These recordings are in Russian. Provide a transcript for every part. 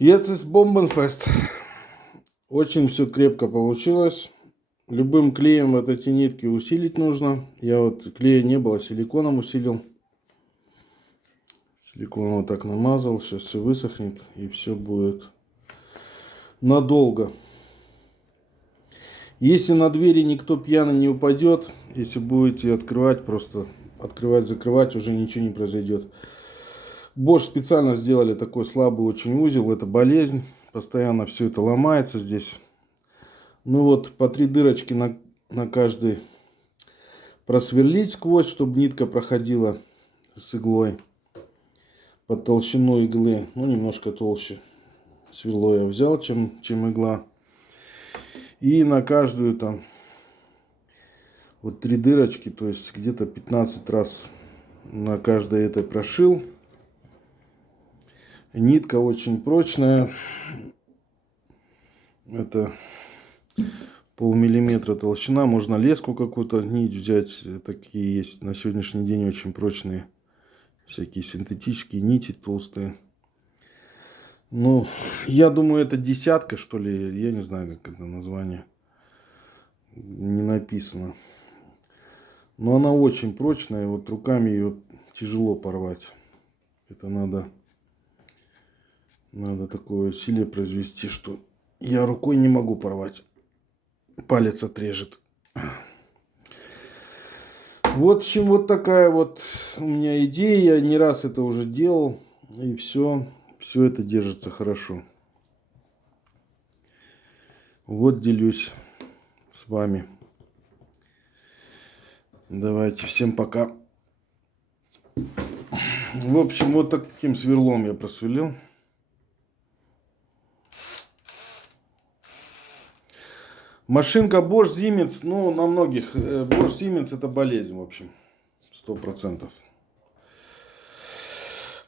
Jetzt Bombenfest. Очень все крепко получилось. Любым клеем вот эти нитки усилить нужно. Я вот клея не было, силиконом усилил. Силикон вот так намазал. Сейчас все высохнет и все будет надолго. Если на двери никто пьяный не упадет, если будете открывать, просто открывать-закрывать, уже ничего не произойдет. Bosch специально сделали такой слабый очень узел. Это болезнь. Постоянно все это ломается здесь. Ну вот по 3 дырочки на каждый просверлить сквозь, чтобы нитка проходила с иглой под толщину иглы. Ну немножко толще сверло я взял, чем игла. И на каждую там вот 3 дырочки, то есть где-то 15 раз на каждой этой прошил. Нитка очень прочная. Это полмиллиметра толщина. Можно леску какую-то, нить взять. Такие есть на сегодняшний день очень прочные. Всякие синтетические нити толстые. Ну, я думаю, это десятка, что ли. Я не знаю, как это название. Не написано. Но она очень прочная. Вот руками ее тяжело порвать. Это надо такое усилие произвести, что я рукой не могу порвать. Палец отрежет. Вот в общем, вот такая вот у меня идея. Я не раз это уже делал. И все это держится хорошо. Вот делюсь с вами. Давайте, всем пока. В общем, вот таким сверлом я просверлил. Машинка Bosch, Siemens, ну, на многих. Bosch, Siemens это болезнь, в общем. 100%.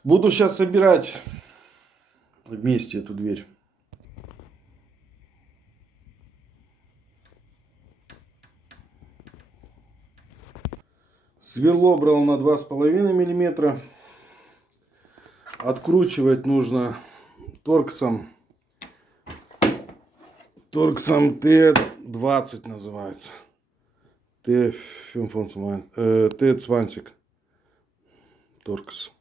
Буду сейчас собирать вместе эту дверь. Сверло брал на 2,5 мм. Откручивать нужно торксом. Торксом Т20 называется. Т20. Торкс.